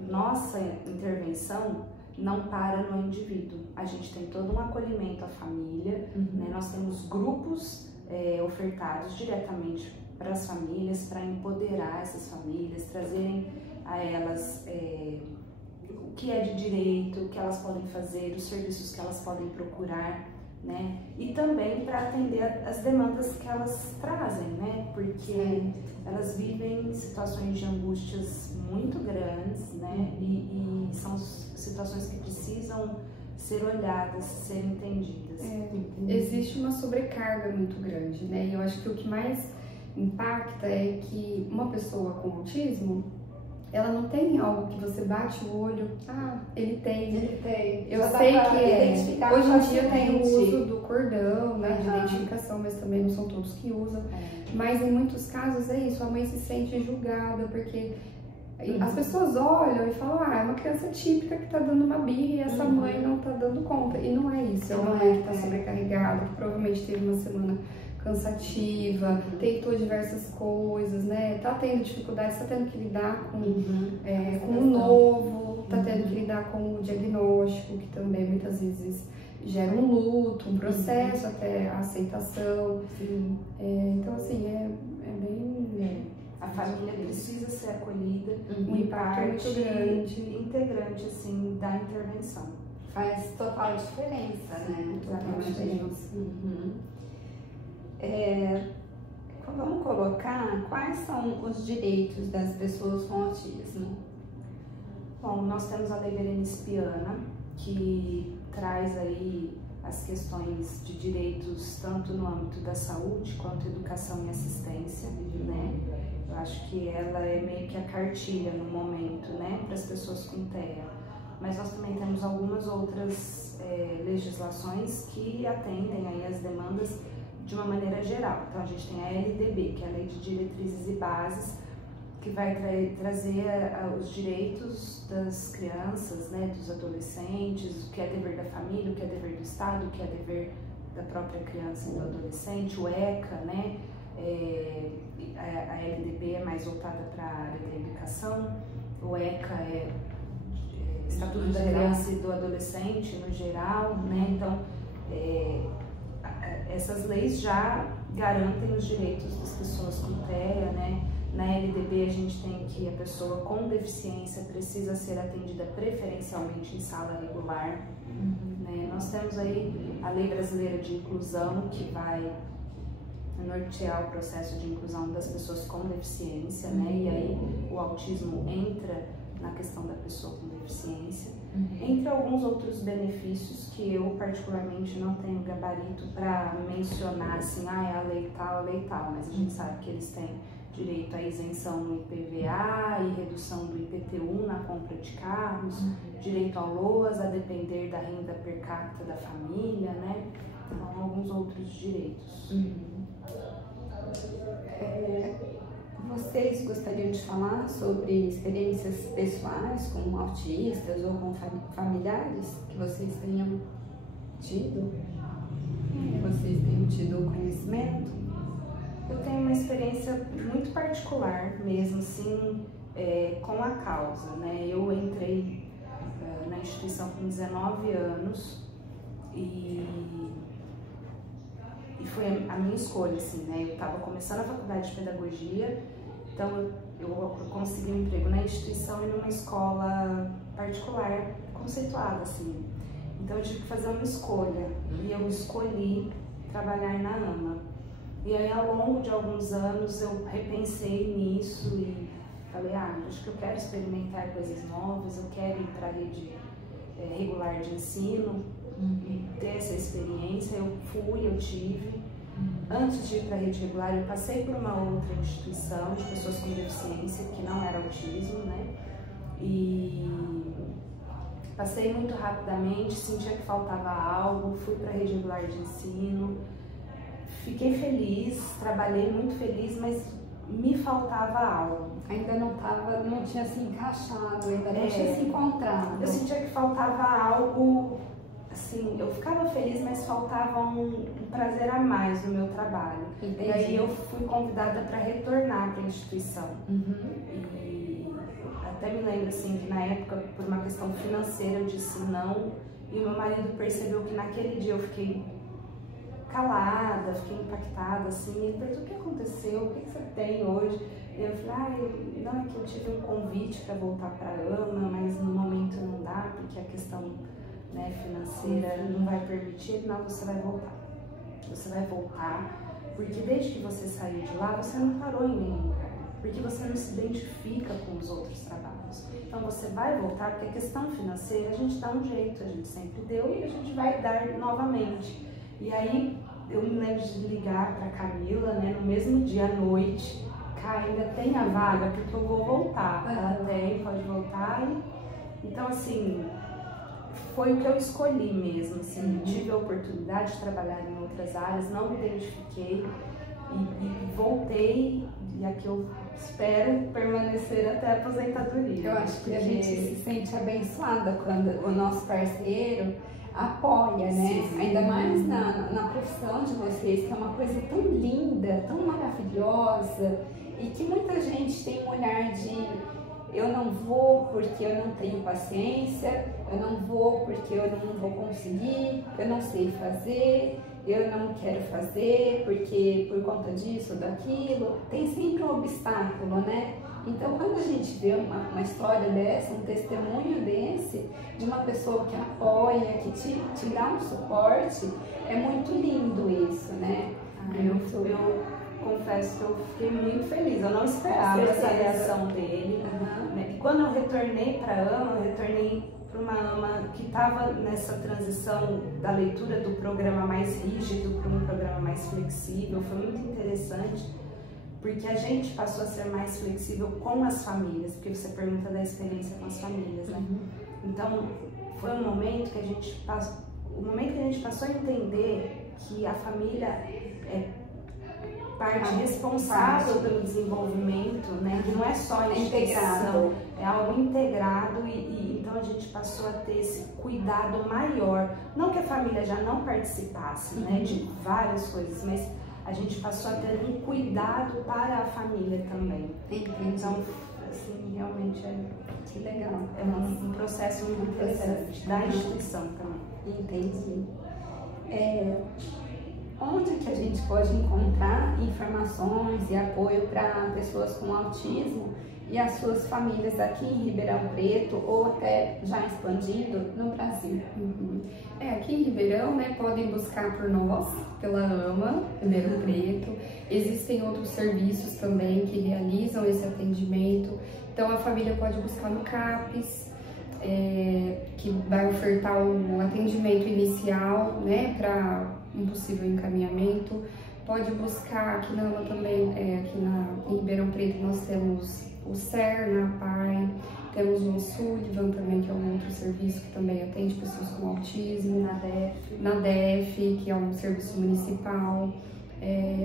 nossa intervenção não para no indivíduo. A gente tem todo um acolhimento à família, né? Nós temos grupos ofertados diretamente para as famílias, para empoderar essas famílias, trazerem a elas o que é de direito, o que elas podem fazer, os serviços que elas podem procurar, né? E também para atender as demandas que elas trazem, né? Porque elas vivem situações de angústias muito grandes, né? E são situações que precisam ser olhadas, ser entendidas. Existe uma sobrecarga muito grande, né? E eu acho que o que mais impacta é que uma pessoa com autismo, ela não tem algo que você bate o olho, ele tem. Eu sei que hoje em dia tem o uso do cordão, né, de identificação, mas também não são todos que usam. Mas em muitos casos é isso, a mãe se sente julgada, porque as pessoas olham e falam, é uma criança típica que tá dando uma birra e essa mãe não tá dando conta. E não é isso, é uma mãe que tá sobrecarregada, que provavelmente teve uma semana cansativa, tentou diversas coisas, né? Tá tendo dificuldades, tá tendo que lidar com o novo, tá tendo que lidar com o diagnóstico, que também muitas vezes gera um luto, um processo até a aceitação. Então, assim, é bem... A família precisa ser acolhida, um impacto muito grande, integrante, assim, da intervenção. Faz total diferença, né? Total diferença. Vamos colocar quais são os direitos das pessoas com autismo. Bom, nós temos a Lei Berenice Piana, que traz aí as questões de direitos tanto no âmbito da saúde quanto educação e assistência, né? Eu acho que ela é meio que a cartilha no momento, né, para as pessoas com TEA. Mas nós também temos algumas outras legislações que atendem aí as demandas de uma maneira geral. Então a gente tem a LDB, que é a Lei de Diretrizes e Bases, que vai trazer os direitos das crianças, né, dos adolescentes, o que é dever da família, o que é dever do Estado, o que é dever da própria criança e do adolescente, o ECA, né? A LDB é mais voltada para a área da educação, o ECA é Estatuto da Criança e do Adolescente no geral, né? Então, essas leis já garantem os direitos das pessoas com TEA, né? Na LDB a gente tem que a pessoa com deficiência precisa ser atendida preferencialmente em sala regular, né? Nós temos aí a Lei Brasileira de Inclusão, que vai nortear o processo de inclusão das pessoas com deficiência, né? E aí o autismo entra na questão da pessoa com deficiência, entre alguns outros benefícios que eu particularmente não tenho gabarito para mencionar assim, é a lei tal, mas a gente sabe que eles têm direito à isenção no IPVA e redução do IPTU na compra de carros, direito ao LOAS, a depender da renda per capita da família, né? Então, alguns outros direitos. Vocês gostariam de falar sobre experiências pessoais com autistas ou com familiares que vocês tenham tido? Vocês tenham tido conhecimento? Eu tenho uma experiência muito particular mesmo, assim, com a causa, né? Eu entrei na instituição com 19 anos e foi a minha escolha, assim, né? Eu estava começando a faculdade de pedagogia, então eu consegui um emprego na instituição e numa escola particular conceituada, assim. Então eu tive que fazer uma escolha e eu escolhi trabalhar na AMA. E aí ao longo de alguns anos eu repensei nisso e falei, acho que eu quero experimentar coisas novas, eu quero ir para a rede regular de ensino e ter essa experiência. Eu fui, eu tive, Antes de ir para a rede regular, eu passei por uma outra instituição de pessoas com deficiência, que não era autismo, né? E passei muito rapidamente, sentia que faltava algo, fui para a rede regular de ensino, fiquei feliz, trabalhei muito feliz, mas me faltava algo. Ainda não tinha se encaixado, ainda não tinha se encontrado. Eu sentia que faltava algo, assim, eu ficava feliz, mas faltava um prazer a mais no meu trabalho. Entendi. E aí eu fui convidada para retornar para a instituição. E até me lembro, assim, que na época, por uma questão financeira, eu disse não, e meu marido percebeu que naquele dia eu fiquei calada, fiquei impactada, assim, ele perguntou: o que aconteceu, o que você tem hoje? E eu falei: não, é que eu tive um convite para voltar para a AMA, mas no momento não dá, porque a questão, né, financeira não vai permitir. Não, você vai voltar. Você vai voltar, porque desde que você saiu de lá, você não parou em nenhum lugar, porque você não se identifica com os outros trabalhos. Então você vai voltar, porque a questão financeira a gente dá um jeito, a gente sempre deu e a gente vai dar novamente. E aí eu me lembro de ligar para Camila, né, no mesmo dia à noite: cara, ainda tem a vaga, porque eu vou voltar. Ela tem, pode voltar. Então, assim, foi o que eu escolhi mesmo, assim, tive a oportunidade de trabalhar em outras áreas, não me identifiquei e voltei, e aqui eu espero permanecer até a aposentadoria. Eu acho que a gente se sente abençoada quando o nosso parceiro apoia, né? Sim. Ainda mais na profissão de vocês, que é uma coisa tão linda, tão maravilhosa, e que muita gente tem um olhar de: eu não vou porque eu não tenho paciência, eu não vou porque eu não vou conseguir, eu não sei fazer, eu não quero fazer porque por conta disso ou daquilo. Tem sempre um obstáculo, né? Então, quando a gente vê uma história dessa, um testemunho desse, de uma pessoa que apoia, que te dá um suporte, é muito lindo isso, né? Eu confesso que eu fiquei muito feliz, eu não esperava essa reação dele. Né? E quando eu retornei para a AMA, eu retornei para uma AMA que estava nessa transição da leitura do programa mais rígido para um programa mais flexível. Foi muito interessante, porque a gente passou a ser mais flexível com as famílias, porque você pergunta da experiência com as famílias, né? Então, foi um momento que a gente passou a entender que a família é parte responsável pelo desenvolvimento, né? Que não é só a integração, é algo integrado, e então a gente passou a ter esse cuidado maior. Não que a família já não participasse, né, de várias coisas, mas a gente passou a ter um cuidado para a família também. Então, assim, realmente que legal. É um processo muito interessante da instituição também. Entendi. Onde que a gente pode encontrar informações e apoio para pessoas com autismo e as suas famílias aqui em Ribeirão Preto, ou até já expandindo no Brasil? Aqui em Ribeirão, né, podem buscar por nós, pela AMA Ribeirão Preto. Existem outros serviços também que realizam esse atendimento. Então a família pode buscar no CAPES, que vai ofertar o atendimento inicial, né, para um possível encaminhamento. Pode buscar aqui na AMA também, aqui em Ribeirão Preto nós temos o SER, na PAI, temos o Sullivan também, que é um outro serviço que também atende pessoas com autismo, na DEF, que é um serviço municipal.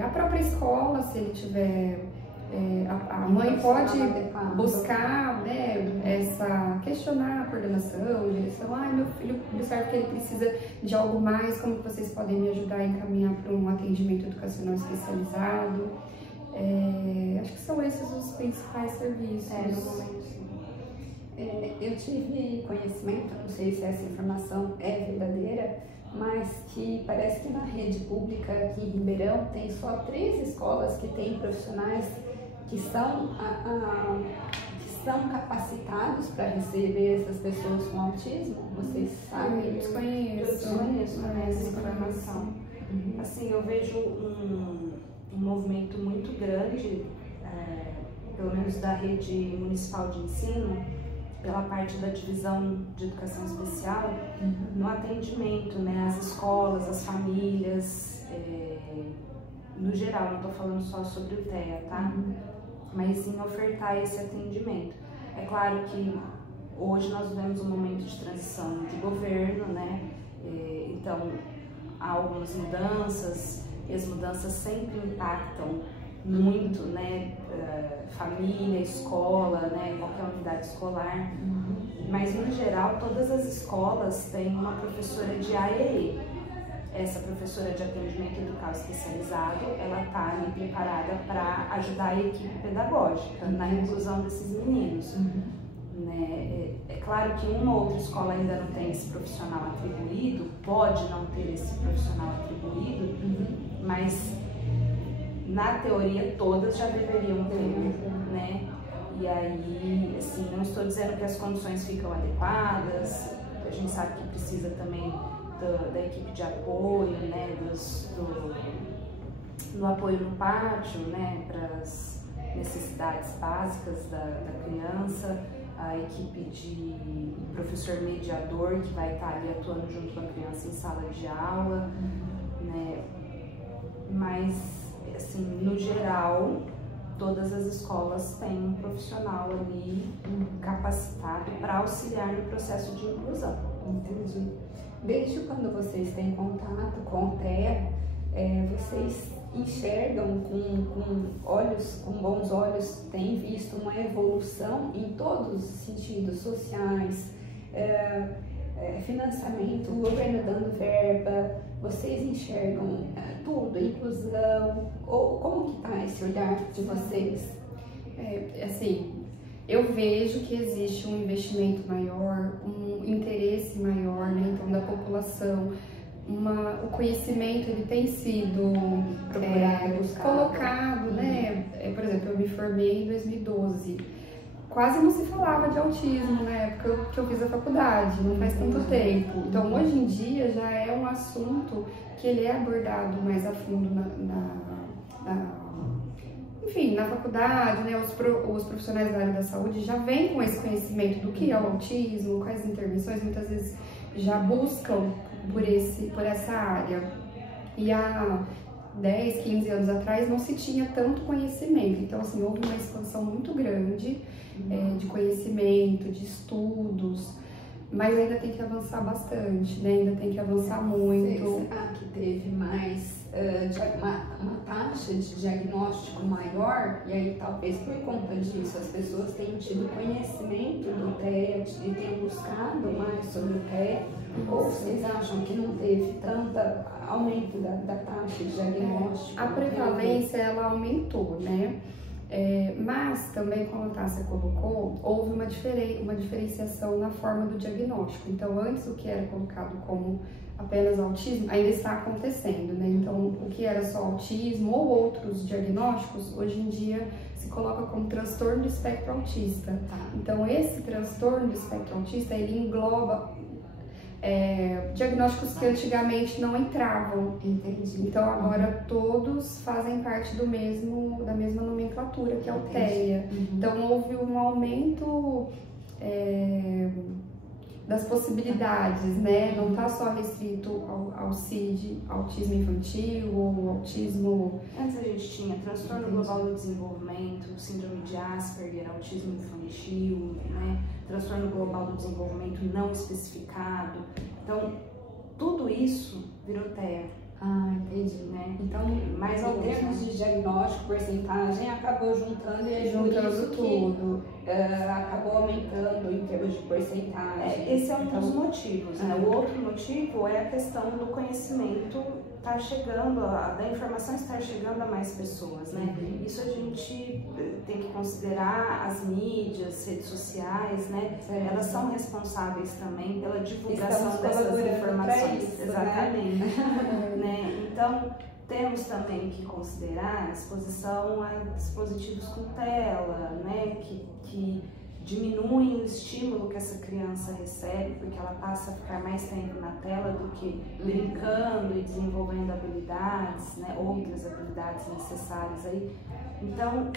A própria escola, se ele tiver, a mãe pode buscar, né, questionar a coordenação, a direção: meu filho observa que ele precisa de algo mais, como que vocês podem me ajudar a encaminhar para um atendimento educacional especializado? Acho que são esses os principais serviços. No momento, sim. Eu tive conhecimento, não sei se essa informação é verdadeira, mas que parece que na rede pública aqui em Ribeirão tem só 3 escolas que têm profissionais que são capacitados para receber essas pessoas com autismo. Vocês sabem? Eu desconheço essa informação. Assim, eu vejo um movimento muito grande, pelo menos da rede municipal de ensino, pela parte da divisão de educação especial, no atendimento, né, às escolas, às famílias, no geral, não estou falando só sobre o TEA, tá? Mas em ofertar esse atendimento. É claro que hoje nós vivemos um momento de transição de governo, né? Então, há algumas mudanças, e as mudanças sempre impactam muito, né? Família, escola, né? Qualquer unidade escolar. Mas, no geral, todas as escolas têm uma professora de AEE. Essa professora de atendimento educal especializado, ela está ali preparada para ajudar a equipe pedagógica na inclusão desses meninos. Né? É claro que uma ou outra escola ainda não tem esse profissional atribuído, pode não ter esse profissional atribuído, mas na teoria todas já deveriam ter, né? E aí, assim, não estou dizendo que as condições ficam adequadas, a gente sabe que precisa também da equipe de apoio, né, do apoio no pátio, né, para as necessidades básicas da criança, a equipe de professor mediador que vai estar ali atuando junto com a criança em sala de aula, né, mas, assim, no geral, todas as escolas têm um profissional ali capacitado para auxiliar no processo de inclusão. Entendi. Desde quando vocês têm contato com o TEA, vocês enxergam com bons olhos, têm visto uma evolução em todos os sentidos sociais, financiamento, o governo dando verba, vocês enxergam tudo, inclusão, ou como que está esse olhar de vocês? Assim, eu vejo que existe um investimento maior, um interesse maior, né, então, da população, o conhecimento ele tem sido colocado, né? Por exemplo, eu me formei em 2012, quase não se falava de autismo na época que eu fiz a faculdade, não faz tanto tempo. Então, hoje em dia já é um assunto que ele é abordado mais a fundo enfim, na faculdade, né, os profissionais da área da saúde já vêm com esse conhecimento do que é o autismo, quais intervenções, muitas vezes já buscam por essa área. E há 10, 15 anos atrás não se tinha tanto conhecimento, então assim, houve uma expansão muito grande de conhecimento, de estudos, mas ainda tem que avançar bastante, né? Ainda tem que avançar muito. Será que teve mais uma taxa de diagnóstico maior? E aí talvez por conta disso as pessoas tenham tido conhecimento do TEA e tenham buscado mais sobre o TEA? Ou vocês acham que não teve tanto aumento da taxa de diagnóstico? A prevalência ela aumentou, né? Mas também, como a Tássia colocou, houve uma diferenciação na forma do diagnóstico. Então, antes o que era colocado como apenas autismo ainda está acontecendo, né? Então, o que era só autismo ou outros diagnósticos, hoje em dia se coloca como transtorno do espectro autista. Então, esse transtorno do espectro autista, ele engloba diagnósticos que antigamente não entravam. Entendi. Então agora todos fazem parte da mesma nomenclatura, que é o TEA. Então houve um aumento das possibilidades, né? Não está só restrito ao CID, autismo infantil ou autismo... Antes a gente tinha transtorno global do desenvolvimento, síndrome de Asperger, autismo infantil, né? Transtorno global do desenvolvimento não especificado. Então, tudo isso virou TEA. Entendi. Né? Então, mas em termos de diagnóstico, porcentagem, acabou juntando e juntando tudo. Acabou aumentando em termos de porcentagem. Esse é um dos motivos. Né? O outro motivo é a questão do conhecimento estar chegando, da informação estar chegando a mais pessoas, né? Isso a gente tem que considerar as mídias, redes sociais, né? Elas são responsáveis também pela divulgação dessas informações. Isso, exatamente. Né? Então, temos também que considerar a exposição a dispositivos com tela, né? Que diminuem o estímulo que essa criança recebe, porque ela passa a ficar mais tempo na tela do que brincando e desenvolvendo habilidades, né, outras habilidades necessárias aí. Então,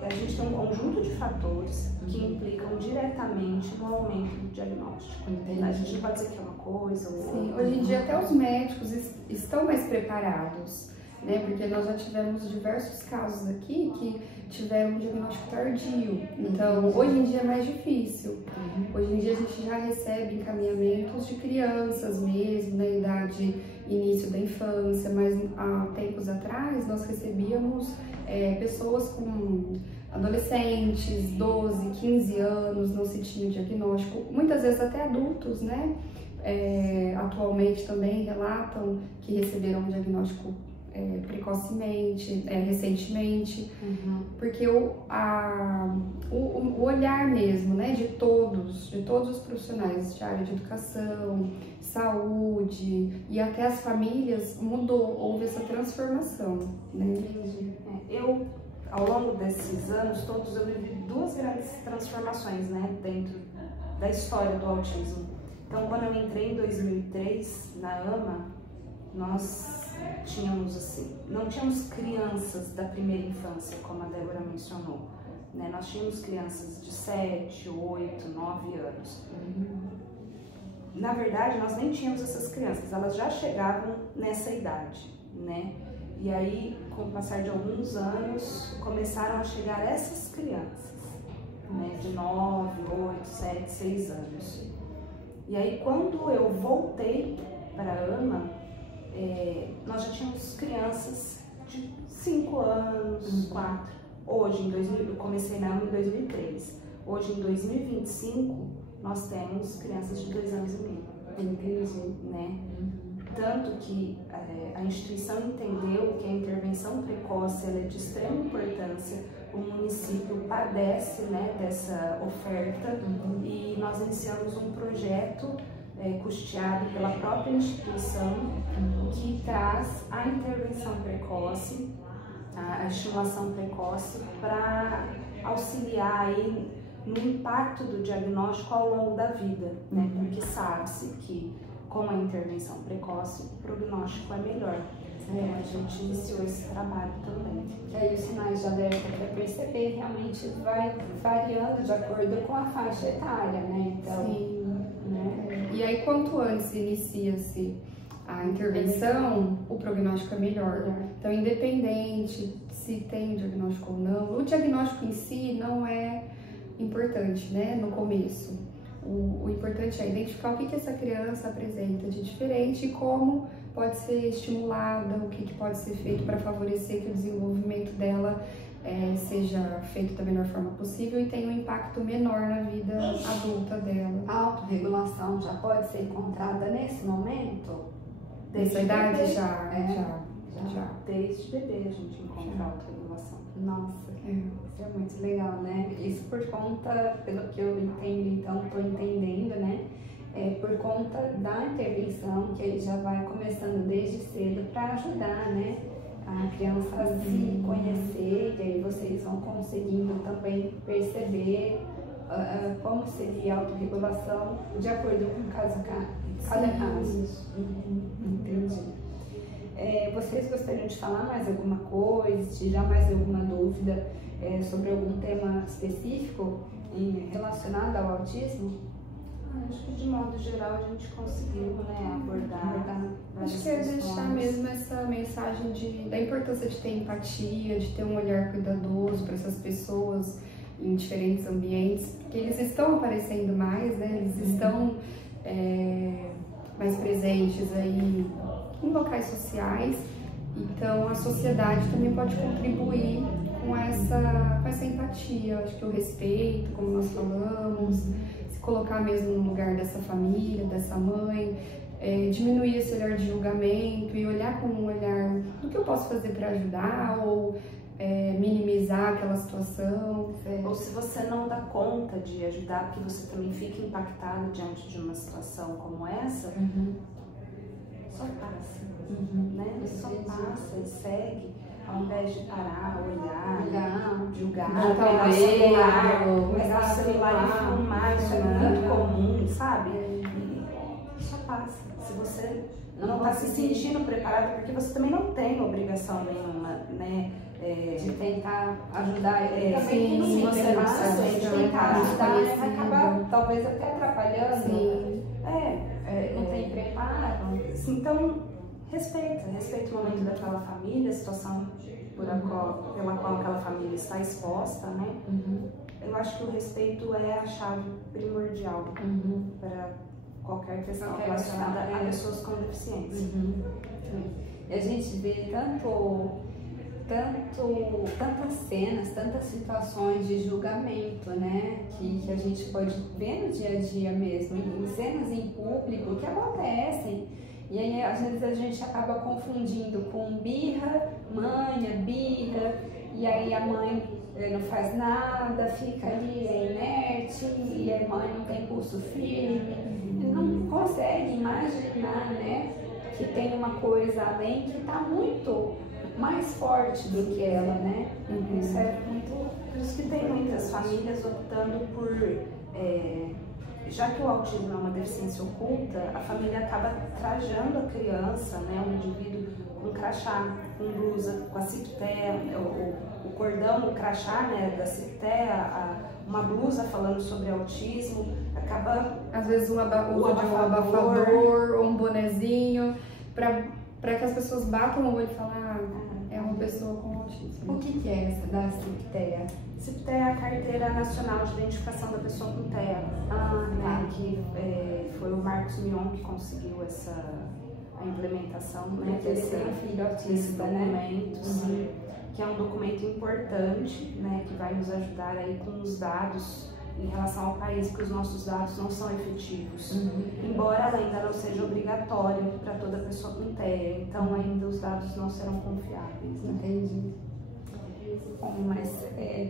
a gente tem um conjunto de fatores que implicam diretamente no aumento do diagnóstico. A gente não pode dizer que é uma coisa ou outra. Sim, hoje em dia até os médicos estão mais preparados. né? Porque nós já tivemos diversos casos aqui que tiveram um diagnóstico tardio. Então, hoje em dia é mais difícil. Hoje em dia a gente já recebe encaminhamentos de crianças mesmo, na idade início da infância, mas há tempos atrás nós recebíamos pessoas com adolescentes, 12, 15 anos, não se tinha diagnóstico, muitas vezes até adultos, né? Atualmente também relatam que receberam um diagnóstico precocemente, recentemente, porque o olhar mesmo, né, de todos os profissionais de área de educação, saúde e até as famílias mudou, houve essa transformação, né? Eu, ao longo desses anos todos, eu vivi duas grandes transformações, né, dentro da história do autismo. Então, quando eu entrei em 2003 na AMA, nós tínhamos assim, não tínhamos crianças da primeira infância, como a Débora mencionou, né? Nós tínhamos crianças de 7, 8, 9 anos. Na verdade, nós nem tínhamos essas crianças, elas já chegavam nessa idade, né? E aí, com o passar de alguns anos, começaram a chegar essas crianças, né? De 9, 8, 7, 6 anos. E aí, quando eu voltei para a AMA, nós já tínhamos crianças de 5 anos, 4. Hoje, eu comecei na AMA em 2003. Hoje, em 2025, nós temos crianças de 2 anos e meio. Entendi. Né? Tanto que a instituição entendeu que a intervenção precoce ela é de extrema importância. O município padece, né, dessa oferta e nós iniciamos um projeto custeado pela própria instituição que traz a intervenção precoce, a estimulação precoce para auxiliar aí no impacto do diagnóstico ao longo da vida, né? Porque sabe-se que com a intervenção precoce o prognóstico é melhor. A gente iniciou esse trabalho também. E aí os sinais de alerta para perceber realmente vai variando de acordo com a faixa etária, né? Então, sim. Né? E aí quanto antes inicia-se a intervenção, o prognóstico é melhor. Então, independente se tem diagnóstico ou não, o diagnóstico em si não é importante, né, no começo. O importante é identificar o que essa criança apresenta de diferente e como pode ser estimulada, o que pode ser feito para favorecer que o desenvolvimento dela seja feito da melhor forma possível e tenha um impacto menor na vida adulta dela. A autorregulação já pode ser encontrada nesse momento? Dessa idade? Já. Desde bebê a gente encontra a autorregulação. Nossa, isso é muito legal, né? Isso por conta, pelo que eu entendo, então, estou entendendo, né? Por conta da intervenção que ele já vai começando desde cedo para ajudar, né? A criança a se conhecer, e aí vocês vão conseguindo também perceber como seria a autorregulação de acordo com cada caso. Entendi. Vocês gostariam de falar mais alguma coisa, tirar mais alguma dúvida sobre algum tema específico relacionado ao autismo? Acho que de modo geral a gente conseguiu, né, abordar. Acho que é deixar mesmo essa mensagem da importância de ter empatia, de ter um olhar cuidadoso para essas pessoas em diferentes ambientes, porque eles estão aparecendo mais, né? Eles estão mais presentes aí em locais sociais, então a sociedade também pode contribuir com essa empatia. Acho que o respeito, como nós falamos, se colocar mesmo no lugar dessa família, dessa mãe, diminuir esse olhar de julgamento e olhar com um olhar do que eu posso fazer para ajudar ou minimizar aquela situação. Ou se você não dá conta de ajudar, porque você também fica impactado diante de uma situação como essa, só passa, né? Só passa e segue, ao invés de parar, olhar, julgar, pegar o celular e filmar, isso é muito comum, sabe? E só passa. Se você não está se sentindo preparado, porque você também não tem obrigação nenhuma, né? De tentar ajudar ele também, se você passa, de tentar ajudar, ele vai acabar talvez até atrapalhando. Sim. Não tem preparo. Então, respeita o momento daquela família, a situação pela qual aquela família está exposta, né? Eu acho que o respeito é a chave primordial para qualquer questão relacionada a pessoas com deficiência. E a gente vê tantas cenas, tantas situações de julgamento, né? Que a gente pode ver no dia a dia mesmo, em cenas em público que acontecem. E aí, às vezes, a gente acaba confundindo com birra, manha, birra, e aí a mãe não faz nada, fica ali, inerte, e a mãe não tem pulso firme, não consegue imaginar, né, que tem uma coisa além que está muito mais forte do que ela, né? Isso é muito... Por isso que tem muitas famílias optando por... já que o autismo é uma deficiência oculta, a família acaba trajando a criança, né, um indivíduo com crachá, com blusa, com a cipteia, o cordão, o crachá, né, da cipteia, uma blusa falando sobre autismo, acaba... Às vezes um abafador ou um bonezinho, para que as pessoas batam o olho e falem, é uma pessoa com autismo. O que é essa da cipteia? CIPTEA é a Carteira Nacional de Identificação da Pessoa com TEA, né, que foi o Marcos Mion que conseguiu a implementação, né, desse documento, que é um documento importante, né, que vai nos ajudar aí com os dados em relação ao país, porque os nossos dados não são efetivos, embora ela ainda não seja obrigatório para toda pessoa com TEA, então ainda os dados não serão confiáveis. Né? Entendi. Bom, mas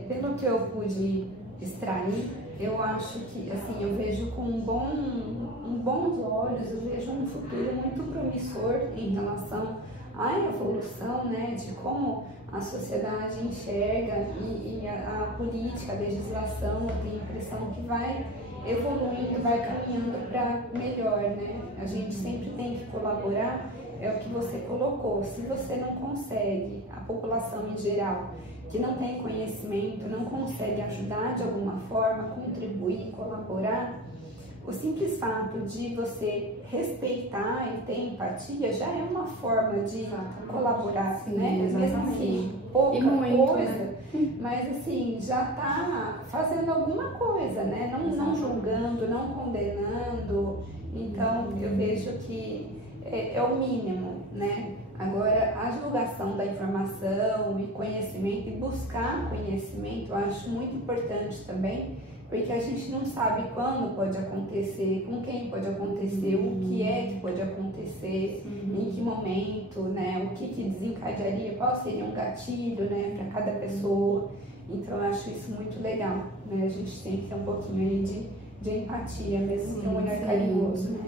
pelo que eu pude extrair, eu acho que, assim, eu vejo com bons olhos, eu vejo um futuro muito promissor em relação à evolução, né, de como a sociedade enxerga e a política, a legislação, eu tenho a impressão que vai evoluindo, vai caminhando para melhor, né? A gente sempre tem que colaborar, é o que você colocou. Se você não consegue, a população em geral, que não tem conhecimento, não consegue ajudar de alguma forma, contribuir, colaborar, o simples fato de você respeitar e ter empatia já é uma forma de colaborar, sim, né? Mesmo que pouca coisa, né? mas assim, já está fazendo alguma coisa, né? Não julgando, não condenando. Então, eu vejo que é o mínimo, né? Agora, a divulgação da informação e conhecimento, e buscar conhecimento, eu acho muito importante também, porque a gente não sabe quando pode acontecer, com quem pode acontecer, o que é que pode acontecer, em que momento, né? O que desencadearia, qual seria um gatilho, né, para cada pessoa. Então, eu acho isso muito legal, né? A gente tem que ter um pouquinho aí de empatia, mesmo que um olhar carinhoso, né?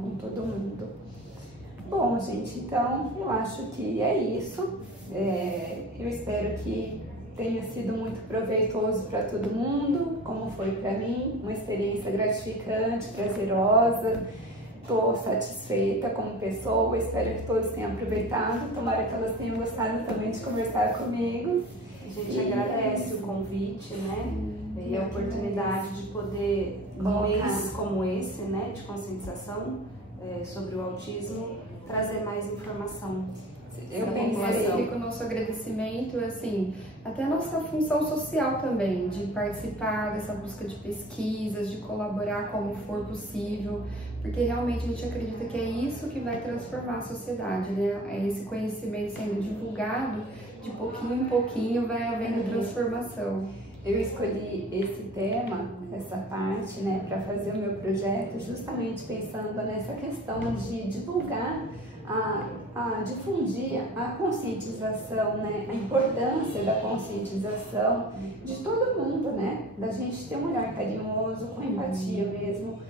Com todo mundo. Bom, gente, então eu acho que é isso. Eu espero que tenha sido muito proveitoso para todo mundo, como foi para mim, uma experiência gratificante, prazerosa. Estou satisfeita como pessoa, espero que todos tenham aproveitado, tomara que elas tenham gostado também de conversar comigo. A gente agradece o convite, né? E a oportunidade de poder, num mês como esse, né, de conscientização sobre o autismo, trazer mais informação. Eu pensei que o nosso agradecimento, assim, até a nossa função social também, de participar dessa busca de pesquisas, de colaborar como for possível, porque realmente a gente acredita que é isso que vai transformar a sociedade, né? É esse conhecimento sendo divulgado, de pouquinho em pouquinho vai havendo transformação. Eu escolhi esse tema, essa parte, né, para fazer o meu projeto, justamente pensando nessa questão de divulgar, difundir a conscientização, né, a importância da conscientização de todo mundo, né, da gente ter um olhar carinhoso, com empatia mesmo,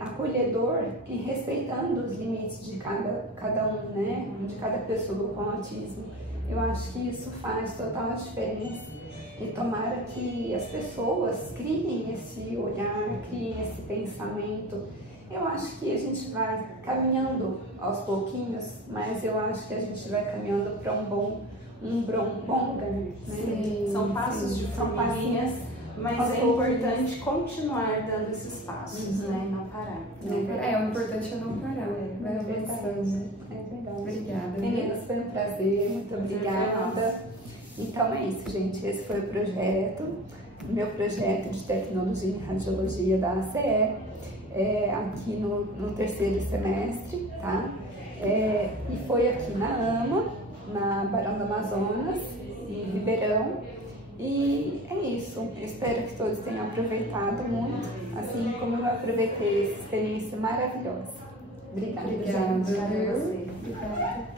acolhedor e respeitando os limites de cada um, né, de cada pessoa com autismo. Eu acho que isso faz total diferença. E tomara que as pessoas criem esse olhar, criem esse pensamento. Eu acho que a gente vai caminhando aos pouquinhos, mas eu acho que a gente vai caminhando para um bom lugar. Né? Sim, são passos de formiguinhas, Mas é importante continuar dando esses passos, né? E não parar. O importante é não parar. Vai avançando. É verdade. Obrigada. Meninas, foi um prazer. Muito obrigada. Então é isso, gente. Esse foi o meu projeto de tecnologia em radiologia da ACE, aqui no 3º semestre, tá? E foi aqui na AMA, na Barão do Amazonas, em Ribeirão. E é isso. Espero que todos tenham aproveitado muito, assim como eu aproveitei essa experiência maravilhosa. Obrigada, gente. Obrigada. Obrigada.